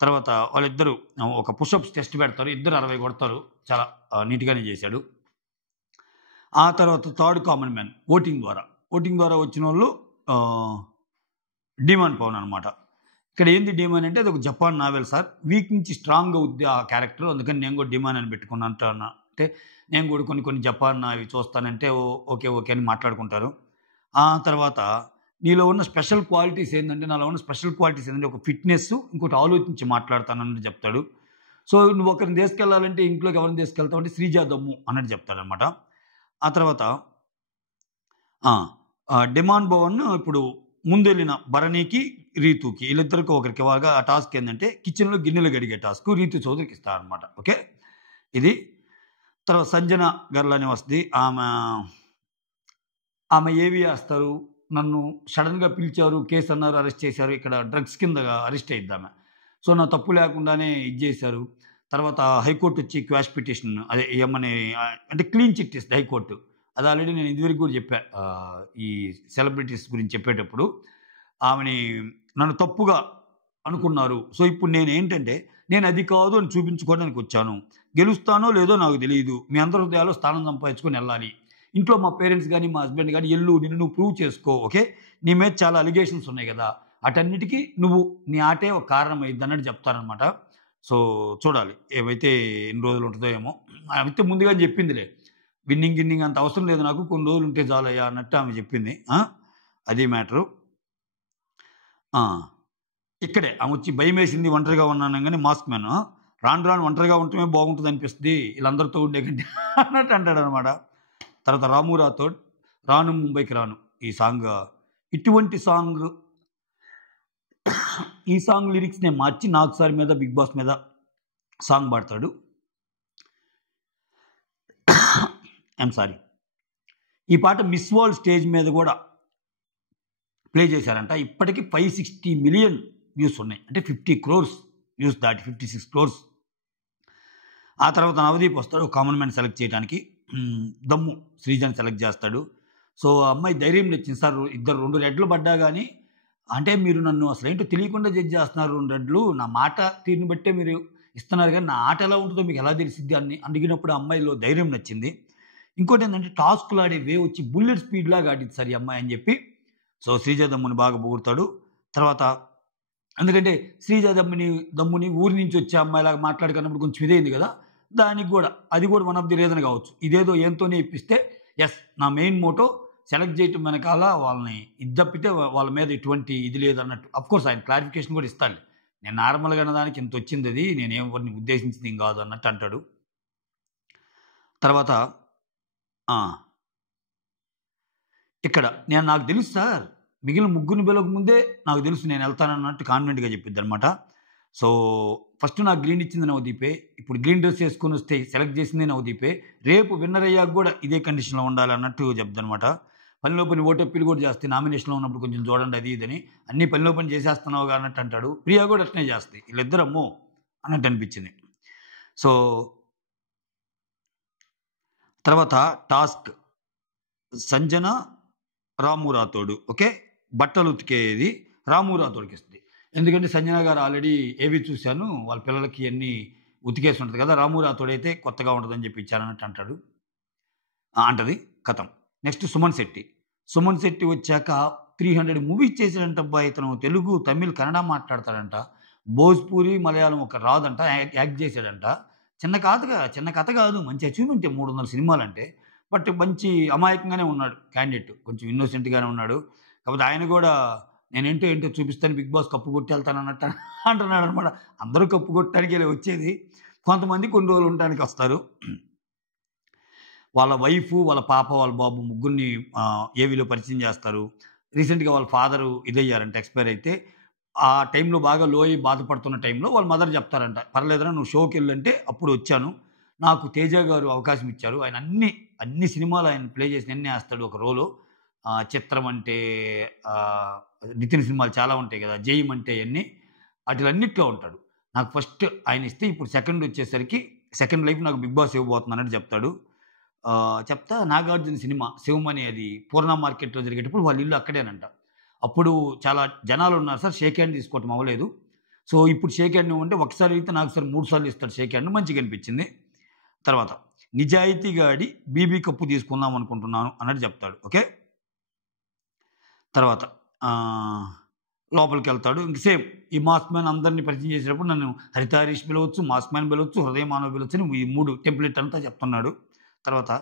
తర్వాత వాళ్ళిద్దరూ ఒక పుషప్స్ టెస్ట్ పెడతారు, ఇద్దరు 60 కొడతారు, చాలా నీట్గానే చేశాడు. ఆ తర్వాత థర్డ్ కామన్ మ్యాన్ ఓటింగ్ ద్వారా వచ్చిన వాళ్ళు డిమాండ్ పవన్ అనమాట. ఇక్కడ ఏంది డిమాండ్ అంటే, అది ఒక జపాన్ నావెల్ సార్, వీక్ నుంచి స్ట్రాంగ్గా అవుద్ది ఆ క్యారెక్టర్, అందుకని నేను కూడా డిమాండ్ అని పెట్టుకున్నాను అంటే నేను కూడా కొన్ని కొన్ని జపాన్ అవి చూస్తానంటే ఓకే ఓకే అని మాట్లాడుకుంటారు. ఆ తర్వాత నీలో ఉన్న స్పెషల్ క్వాలిటీస్ ఏందంటే, నాలో ఉన్న స్పెషల్ క్వాలిటీస్ ఏంటంటే ఒక ఫిట్‌నెస్, ఇంకోటి ఆలోచించి మాట్లాడతానన్నట్టు చెప్తాడు. సో, నువ్వు ఒకరిని తీసుకెళ్ళాలంటే ఇంట్లోకి ఎవరిని తీసుకెళ్తావు అంటే శ్రీజ దమ్ము అన్నట్టు చెప్తాడనమాట. ఆ తర్వాత ఆ! డిమాండ్ భవన్ ఇప్పుడు ముందెళ్ళిన భరణికి, రీతూకి ఈళ్ళిద్దరికి ఒకరికి ఇవ్వగా ఆ టాస్క్ ఏందంటే కిచెన్‌లో గిన్నెలు కడిగే టాస్క్ రీతు చౌదరికి ఇస్తారనమాట. ఓకే. ఇది. తర్వాత సంజన గర్లాని వస్తది. ఆమె ఏవి ఏస్తారు. నన్ను సడెన్‌గా పిలిచారు, కేస్ అన్నారు, అరెస్ట్ చేశారు. ఇక్కడ డ్రగ్స్ కిందగా అరెస్ట్ అయ్యిద్దామె. సో, నా తప్పు లేకుండానే ఇది జేశారు. తర్వాత హైకోర్ట్ వచ్చి క్వాష్ పిటిషన్ అదే ఇయ్యమని అంటే క్లీన్ చిట్ ఇస్తది హైకోర్ట్. అది ఆల్రెడీ నేను ఇదివరకు కూడా చెప్పా. ఈ సెలబ్రిటీస్ గురించి చెప్పేటప్పుడు ఆమెని నన్ను తప్పుగా అనుకున్నారు. సో, ఇప్పుడు నేనేంటంటే నేను అది కాదు అని చూపించుకోవడానికి వచ్చాను. గెలుస్తానో లేదో నాకు తెలీదు. మీ అందరి హృదయాల్లో స్థానం సంపాదించుకొని ఎళ్ళాలి. ఇంట్లో మా పేరెంట్స్ గాని, మా హస్బెండ్ గాని నిన్ను నువ్వు ప్రూవ్ చేసుకో. ఓకే. నీ మీద చాలా అలిగేషన్స్ ఉన్నాయి గదా! ఆటన్నిటికి నీ ఆటే ఒక కారణం అయ్యిద్దన్నట్టు చెప్తారనమాట. సో, చూడాలి. ఏవైతే ఎన్ని రోజులు ఉంటదో ఏమో. ఆమైతే ముందుగానే చెప్పిందిలే. గిన్నింగ్ అంత అవసరం లేదు నాకు. కొన్ని రోజులు ఉంటే చాలయ్యా అన్నట్టు ఆమె చెప్పింది. అది మ్యాటరు. ఆ! ఇక్కడే ఆమొచ్చి భయమేసింది ఒంటరిగా ఉన్నానంగానే మాస్క్ మ్యాన్ రాను రాను ఒంటరిగా ఉండటమే బాగుంటదనిపిస్తది. ఈళ్ళందరితో ఉండే కంటే అన్నట్టు అంటాడనమాట. తర్వాత 'రాము రాథోడ్' 'రాను ముంబైకి రాను' ఈ సాంగ్ ఇటువంటి సాంగ్ ఈ సాంగ్ లిరిక్స్‌నే మార్చి 'నాగ్ సార్' మీద 'బిగ్ బాస్' మీద సాంగ్ పాడతాడు. I'm sorry. ఈ పాట మిస్ వరల్డ్ స్టేజ్ మీద గూడా ప్లే చేశారంట. ఇప్పటికి 560,000,000 వ్యూస్ ఉన్నాయి. అంటే 50 క్రోర్స్ వ్యూస్ దాటి 56 క్రోర్స్. ఆ తర్వాత నవదీప్ వస్తాడు కామన్ మ్యాన్ సెలెక్ట్ చేయడానికి. దమ్ము శ్రీజని సెలెక్ట్ చేస్తాడు. సో, ఆ అమ్మాయి ధైర్యం తెచ్చింది. సార్ ఇద్దరు 2 రెడ్లు పడ్డా గాని, అంటే మీరు నన్ను అసలేంటో తెలియకుండా జడ్జ్ చేస్తున్నారు 2 రెడ్లు. నా మాట తీరుని బట్టే మీరు ఇస్తున్నారు గానీ, నా ఆట ఎలా ఉంటదో మీకు ఎలా తెలిసిద్ది అని అడిగినప్పుడు ఆ అమ్మాయిలో ధైర్యం నచ్చింది. ఇంకోటేంటంటే టాస్క్‌లు ఆడే వే వచ్చి బుల్లెట్ స్పీడ్ లాగా ఆడిద్ది సార్ ఈ అమ్మాయి అని చెప్పి, సో, శ్రీజ దమ్ముని బాగా పొగుడుతాడు. తర్వాత ఎందుకంటే శ్రీజ దమ్ముని ఊరి నుంచి వచ్చే అమ్మాయిలాగా మాట్లాడుకున్నప్పుడు కొంచెం ఇదైంది కదా! దానికి గూడా అది కూడా వన్ ఆఫ్ ది రీజన్ కావచ్చు. ఇదేదో ఏంతోనే ఇప్పిస్తే యెస్ నా మెయిన్ మోటో సెలెక్ట్ చేయటం వెనకాల వాళ్ళని ఇది తప్పితే వాళ్ళ మీద ఎటువంటి ఇది లేదన్నట్టు. అఫ్‌కోర్స్ ఆయన క్లారిఫికేషన్ కూడా ఇస్తాడులే. నేను నార్మల్‌గా అన్నదానికి ఇంతొచ్చిందది. నేనేం ఎవరిని ఉద్దేశించిందేం కాదు అన్నట్టు అంటాడు. తర్వాత ఆ! ఇక్కడ నాకు తెలుసు సార్. మిగిలిన ముగ్గురిని పిలవక ముందే నాకు తెలుసు నేనెళ్తానన్నట్టు కాన్ఫిడెంట్‌గా చెప్పిద్దనమాట. సో, ఫస్ట్ నాకు గ్రీన్ ఇచ్చింది నవదీపే. ఇప్పుడు గ్రీన్ డ్రెస్ ఏసుకొనొస్తే సెలెక్ట్ చేసింది నవదీపే. రేపు విన్నర్ అయ్యాక గూడా ఇదే కండిషన్‌లో ఉండాలన్నట్టు చెప్ద్దనమాట. పనిలో పని ఓటప్పులు కూడా చేస్తాయి. నామినేషన్‌లో ఉన్నప్పుడు కొంచెం చూడండి అది ఇదని. అన్నీ పనిలో పని చేసేస్తున్నావుగా అన్నట్టు అంటాడు. ప్రియా కూడా అట్నే చేస్తది. ఈళ్ళిద్దరు అమ్మో! అన్నట్టు అనిపించింది. సో, తర్వాత టాస్క్ సంజన, రాము రాథోడు. ఓకే. బట్టలు ఉతికేది రాము రాథోడ్‌కిస్తది. ఎందుకంటే సంజన గారు ఆల్రెడీ ఏవి చూసాను. వాళ్ళ పిల్లలకి అన్నీ ఉతికేసి ఉంటది కదా! రాము రాథోడ్ అయితే కొత్తగా ఉంటదని చెప్పి ఇచ్చానన్నట్టు అంటాడు. అంటది. ఖతం. నెక్స్ట్ సుమన్ శెట్టి. సుమన్ శెట్టి వచ్చాక 300 మూవీస్ చేసాడంటబ్బా ఇతను. తెలుగు, తమిళ్, కన్నడ మాట్లాడతాడంట. భోజ్‌పూరి, మలయాళం ఒక రాదంట. యాక్ట్ చేసాడంట. చిన్న కథ కాదు. మంచి అచీవ్‌మెంటే 300 సినిమాలంటే. బట్ మంచి అమాయకంగానే ఉన్నాడు క్యాండిడేట్. కొంచెం ఇన్నోసెంట్‌గానే ఉన్నాడు. కాపోతే ఆయన గూడా నేనేంటో ఏంటో చూపిస్తాను 'బిగ్ బాస్' కప్పు కొట్టెళ్తానన్నట్టు అంటున్నాడనమాట. అందరూ కప్పు కొట్టడానికేలే వచ్చేది. కొంతమంది కొన్ని రోజులు ఉండటానికి వస్తారు. వాళ్ళ వైఫు, వాళ్ళ పాప, వాళ్ళ బాబు ముగ్గురిని ఏవీలో పరిచయం చేస్తారు. రీసెంట్‌గా వాళ్ళ ఫాదరు ఇదయ్యారంట ఎక్స్‌పైర్ అయితే, ఆ టైంలో బాగా లో అయ్యి బాధపడుతున్న టైంలో వాళ్ళ మదర్ చెప్తారంట. "పర్లేదురా నువ్వు షోకెళ్ళంటే అప్పుడు వచ్చాను. నాకు తేజ గారు అవకాశం ఇచ్చారు. ఆయన అన్ని సినిమాలు ఆయన ప్లే చేసినయన్నీ ఏస్తాడు ఒక రోలు. 'చిత్రం' అంటే నితిన్ సినిమాలు చాలా ఉంటాయి కదా! 'జయం' అంటే అయన్నీ. ఆటిలన్నిట్లో ఉంటాడు. నాకు ఫస్ట్ ఆయన ఇస్తే ఇప్పుడు సెకండ్ వచ్చేసరికి సెకండ్ లైఫ్ నాకు 'బిగ్ బాస్' ఇవ్వబోతున్నాడని" చెప్తాడు. చెప్తా 'నాగార్జున' సినిమా 'శివమణి' అది పూర్ణ మార్కెట్‌లో జరిగేటప్పుడు వాళ్ళ ఇల్లు అక్కడేనంట. అప్పుడు చాలా జనాలున్నారు సార్ షేక్ హ్యాండ్ తీసుకోవటం అవ్వలేదు. సో, ఇప్పుడు షేక్ హ్యాండ్ ఇవ్వమంటే ఒకసారి అడిగితే నాకు సార్ 3 సార్లు ఇస్తాడు షేక్ హ్యాండ్ మంచిగనిపించింది. తర్వాత నిజాయితీగా ఆడి బీబీ కప్పు తీసుకుందాం అనుకుంటున్నాను అన్నట్టు చెప్తాడు. ఓకే. తర్వాత లోపలికి వెళ్తాడు. ఇంక సేమ్ ఈ మాస్క్ మ్యాన్ అందరినీ పరిచయం చేసేటప్పుడు నన్ను హరిత హరీష్ పిలవచ్చు, మాస్క్ మ్యాన్ పిలవచ్చు, హృదయ మానవ్ పిలవచ్చు అని ఈ 3 టెంప్లెట్ అంతా చెప్తున్నాడు. తర్వాత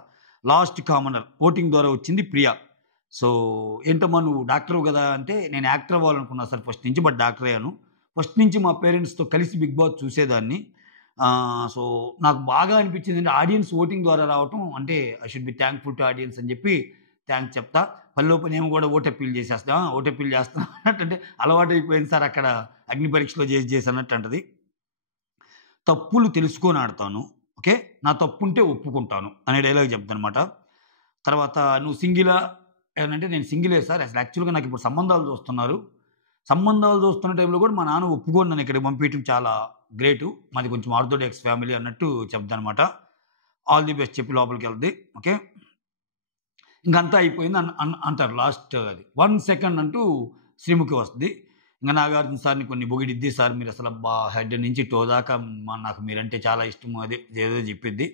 లాస్ట్ కామనర్ ఓటింగ్ ద్వారా వచ్చింది ప్రియా. సో ఏంటమ్మా నువ్వు డాక్టరు కదా అంటే, నేను యాక్టర్ అవ్వాలనుకున్నా సార్ ఫస్ట్ నుంచి, బట్ డాక్టర్ అయ్యాను. ఫస్ట్ నుంచి మా పేరెంట్స్తో కలిసి బిగ్ బాస్ చూసేదాన్ని. సో నాకు బాగా అనిపించింది అంటే ఆడియన్స్ ఓటింగ్ ద్వారా రావటం, అంటే I should be thankful to audience అని చెప్పి థ్యాంక్స్ చెప్తా. పనిలో పని ఏమో కూడా ఓటప్పీల్ చేసేస్తా, ఓటప్పీల్ చేస్తా అన్నట్టు అలవాటు అయిపోయింది సార్ అక్కడ అగ్ని పరీక్షలో చేసి అన్నట్టు అంటది. తప్పులు తెలుసుకొని ఆడతాను, ఓకే, నా తప్పు ఉంటే ఒప్పుకుంటాను అనే డైలాగ్ చెప్తానమాట. తర్వాత నువ్వు సింగిలా అంటే, నేను సింగిలే సార్, అసలు యాక్చువల్గా నాకు ఇప్పుడు సంబంధాలు చూస్తున్నారు, సంబంధాలు చూస్తున్న టైంలో కూడా మా నాన్న ఒప్పుకొని నన్ను ఇక్కడికి పంపించడం చాలా గ్రేటు, మాది కొంచెం ఆర్థోడాక్స్ ఫ్యామిలీ అన్నట్టు చెప్తానమాట. ఆల్ ది బెస్ట్ చెప్పి లోపలికి వెళ్తే ఓకే, ఇంకంతా అయిపోయింది అంటారు. లాస్ట్ అది 1 సెకండ్ అంటూ శ్రీముఖి వస్తుంది. ఇంకా నాగార్జున సార్ని కొన్ని పొగిడిద్ది, సార్ మీరు అసలు అబ్బా హెడ్ నుంచి టో దాకా నాకు మీరంటే చాలా ఇష్టం, అదే ఏదో చెప్పిద్ది.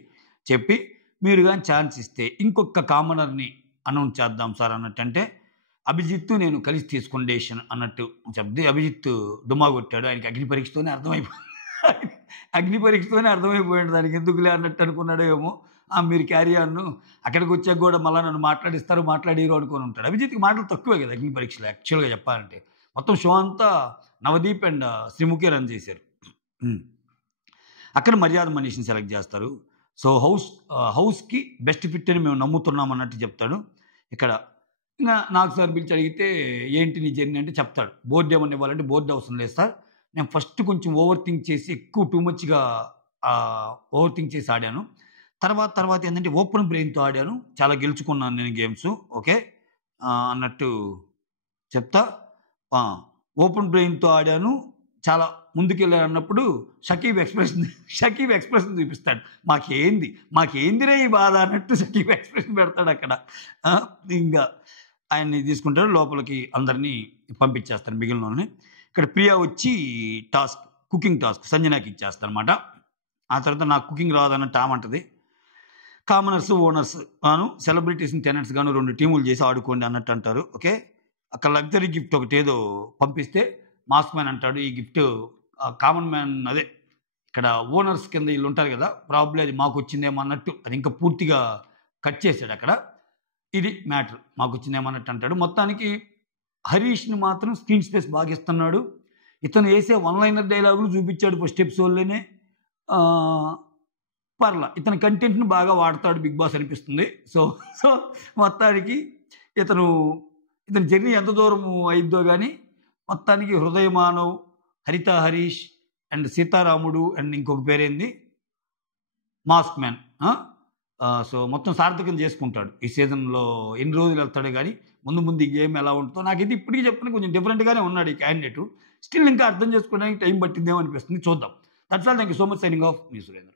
చెప్పి మీరు కానీ ఛాన్స్ ఇస్తే ఇంకొక కామనర్ని అనౌన్స్ చేద్దాం సార్ అన్నట్టు అంటే, అభిజిత్ నేను కలిసి తీసుకున్న డెసిషన్ అన్నట్టు చెప్తే, అభిజిత్ డుమా కొట్టాడు, ఆయనకి అగ్ని పరీక్షతోనే అర్థమైపోయాడు దానికి ఎందుకులే అన్నట్టు అనుకున్నాడో ఏమో. మీరు క్యారీ ఆన్ను, అక్కడికి వచ్చాక కూడా మళ్ళీ నన్ను మాట్లాడిరు అనుకొని ఉంటాడు. అభిజిత్కి మాటలు తక్కువే కదా అగ్ని పరీక్షలో యాక్చువల్గా చెప్పాలంటే. మొత్తం షో అంతా నవదీప్ అండ్ శ్రీముఖి రన్ చేశారు. అక్కడ మర్యాద మనీష్ని సెలెక్ట్ చేస్తారు. సో హౌస్కి బెస్ట్ ఫిట్ అని మేము నమ్ముతున్నాం అన్నట్టు చెప్తాడు. ఇక్కడ ఇంకా నాకు సార్ పిలిచి అడిగితే ఏంటి నీ జర్నీ అంటే చెప్తాడు, బోర్డు ఏమన్నా ఇవ్వాలంటే బోర్డు అవసరం లేదు సార్, నేను ఫస్ట్ కొంచెం ఓవర్ థింక్ చేసి ఎక్కువ టూ మచ్గా ఓవర్ థింక్ చేసి ఆడాను, తర్వాత ఏంటంటే ఓపెన్ బ్రెయిన్తో ఆడాను, చాలా గెలుచుకున్నాను నేను గేమ్స్, ఓకే అన్నట్టు చెప్తా. ఓపెన్ బ్రెయిన్తో ఆడాను, చాలా ముందుకెళ్ళాను అన్నప్పుడు షకీబ్ ఎక్స్ప్రెషన్ చూపిస్తాడు. మాకేందిరే ఈ బాధ అన్నట్టు షకీబ్ ఎక్స్ప్రెషన్ పెడతాడు అక్కడ. ఇంకా ఆయన్ని తీసుకుంటాడు, లోపలికి అందరినీ పంపించేస్తాను మిగిలిన వాళ్ళని. ఇక్కడ ప్రియా వచ్చి కుకింగ్ టాస్క్ సంజనాకి ఇచ్చేస్తాను అనమాట. ఆ తర్వాత నాకు కుకింగ్ రాదన్నట్టు ఆమంటది. కామనర్స్ ఓనర్స్ గాను సెలబ్రిటీస్ని టెనెంట్స్ గాను 2 టీములు చేసి ఆడుకోండి అన్నట్టు అంటారు. ఓకే, అక్కడ లగ్జరీ గిఫ్ట్ ఒకటి ఏదో పంపిస్తే మాస్క్ మ్యాన్ అంటాడు ఈ గిఫ్ట్ కామన్ మ్యాన్, అదే ఇక్కడ ఓనర్స్ కింద వీళ్ళు ఉంటారు కదా, ప్రాబ్లీ అది మాకు వచ్చిందేమో అన్నట్టు అది ఇంకా పూర్తిగా కట్ చేశాడు అక్కడ. ఇది మ్యాటర్, మాకు వచ్చిందేమన్నట్టు అంటాడు. మొత్తానికి హరీష్ని మాత్రం స్క్రీన్ స్పేస్ బాగా ఇస్తున్నాడు. ఇతను వేసే 1-లైనర్ డైలాగులు చూపించాడు ఫస్ట్ ఎపిసోడ్లోనే. పర్లా ఇతని కంటెంట్ని బాగా వాడతాడు బిగ్ బాస్ అనిపిస్తుంది. సో మొత్తానికి ఇతని జర్నీ ఎంత దూరం అయిద్దో కానీ మొత్తానికి హృదయ మానవ్, హరిత హరీష్ అండ్ సీతారాముడు అండ్ ఇంకొక పేరేంది మాస్క్ మ్యాన్, సో మొత్తం సార్థకం చేసుకుంటాడు ఈ సీజన్లో. ఎన్ని రోజులు వెళ్తాడు కానీ ముందు ఈ గేమ్ ఎలా ఉంటుందో నాకైతే ఇప్పటికీ చెప్తున్నా కొంచెం డిఫరెంట్గానే ఉన్నాడు ఈ క్యాండిడేట్. స్టిల్ ఇంకా అర్థం చేసుకోవడానికి టైం పట్టిందేమో అనిపిస్తుంది, చూద్దాం. That's all, thank you so much, signing off, me Surendra.